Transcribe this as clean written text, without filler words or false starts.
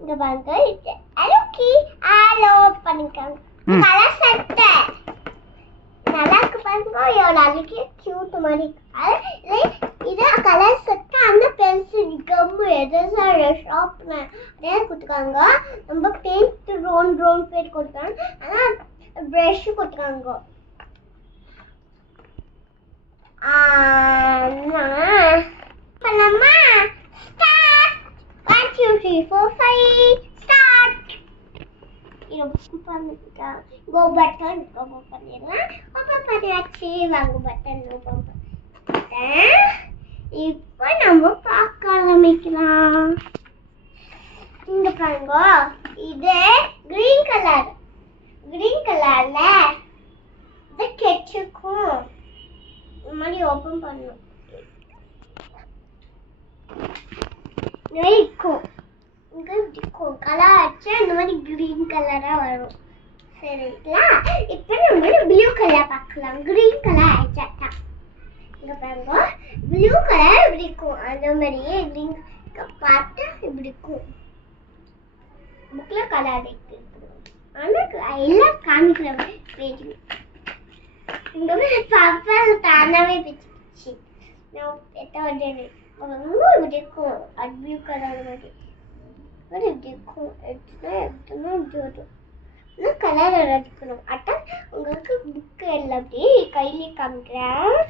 இங்க பாருங்க ஹலோக்கி ஹலோ பண்ணிருக்காங்க கலர் சட்டை நல்லா இருக்கு பாருங்க எவ்வளவு அழகா கியூட் மாதிரி இது கலர் சட்டை அந்த பென்சில் கம்மு எதோ ஷாப்ல அதே கொடுத்துருக்காங்க நம்ம பெயிண்ட் ரவுண்ட் பெயிண்ட் கொடுத்துருக்காங்க ஆனா பிரஷ் கொடுத்துருக்காங்க பண்ணலாமா start 1 2 3 4 5 start go button open பண்ணிடலாம் ஓபன் பண்ணியாச்சு வாங்க பட்டன் ஓபன் பண்ணிட்டேன் இப்போ நம்ம பார்க்க ஆரம்பிக்கலாம் இங்க பாருங்க இது கிரீன் கலர்ல இது கெச்சுக்கும் இந்த மாதிரி ஓபன் பண்ணணும் இருக்கும் இங்க இருக்கும் கலர் ஆச்சு இந்த மாதிரி கிரீன் கலரா வரும் சரிங்களா இப்போ நம்ம ப்ளூ கலர் பார்க்கலாம் கிரீன் கலர் ஆயிடுச்சா இங்க பாருங்க ப்ளூ கலர் இப்படி இருக்கும் அந்த மாதிரியே கிரீன் பார்த்து இப்படி இருக்கும் புக்ல கலர் இருக்கு ஆனா எல்லாம் காமிக்கிற பேஜ் இங்க பாப்பா தானாவே பிடிச்சி நான் எத்தனை ரொம்ப இப்படி இருக்கும் அது ப்ளூ கலர் மாதிரி ஒரு இப்படி இருக்கும் எடுத்துனா இப்படி வரும் இன்னும் கலர் அடிக்கணும் அட்டா உங்களுக்கு புக்கு எல்லாம் அப்படி கையிலே காமிக்கிறேன்